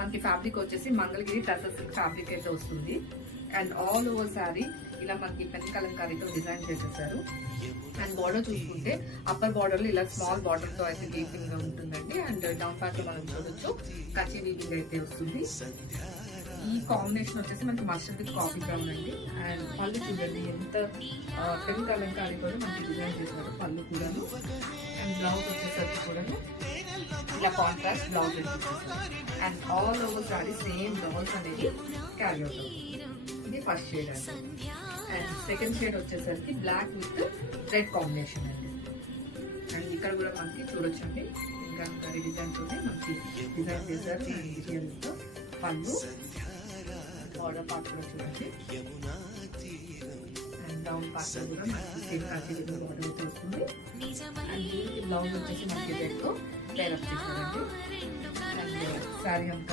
మనకి ఫ్యాబ్రిక్ వచ్చేసి Mangalagiri tussar silk fabric అయితే వస్తుంది. అండ్ ఆల్ ఓవర్ శారీ ఇలా మనకి పెన్ కలంకారీతో డిజైన్ చేసేసారు. అండ్ బార్డర్ చూసుకుంటే అప్పర్ బార్డర్ లో ఇలా స్మాల్ బార్డర్ తో అయితే గేపింగ్ గా ఉంటుందండి. అండ్ డౌన్ పార్ట్ లో మనం చూడొచ్చు కచ్చి వీవింగ్ అయితే వస్తుంది. ఈ కాంబినేషన్ వచ్చేసి మనకి మస్టర్డ్ విత్ కాఫీ బ్రౌన్ అండి. అండ్ పళ్ళు చూడండి ఎంత పెన్ కలంకారీ కూడా మనకి డిజైన్ చేశారు పళ్ళు కూడాను. అండ్ బ్లౌజ్ వచ్చేసరికి కూడాను ఇలా కాంట్రాస్ట్ బ్లౌజ్ వచ్చేసేసారు. And all over sari same blouse అనేది క్యారీ అవుతుంది. ఇది ఫస్ట్ షేడ్ అండి. అండ్ సెకండ్ షేడ్ వచ్చేసరికి బ్లాక్ విత్ రెడ్ కాంబినేషన్ అండి. అండ్ ఇక్కడ కూడా మనకి చూడొచ్చండి ఇంకా డిజైన్ తోనే మనకి డిజైన్ చేశారు. అండ్ పళ్ళు బార్డర్ పార్ట్ కూడా చూడండి. అండ్ డౌన్ పార్ట్ లో కూడా మనకి సేమ్ కాంచి బార్డర్ అయితే వస్తుంది. అండ్ ఈ బ్లౌజ్ వచ్చేసి మనకి రెడ్ తో టైర్ అప్ చేశారండి. అండ్ శారీ అంతా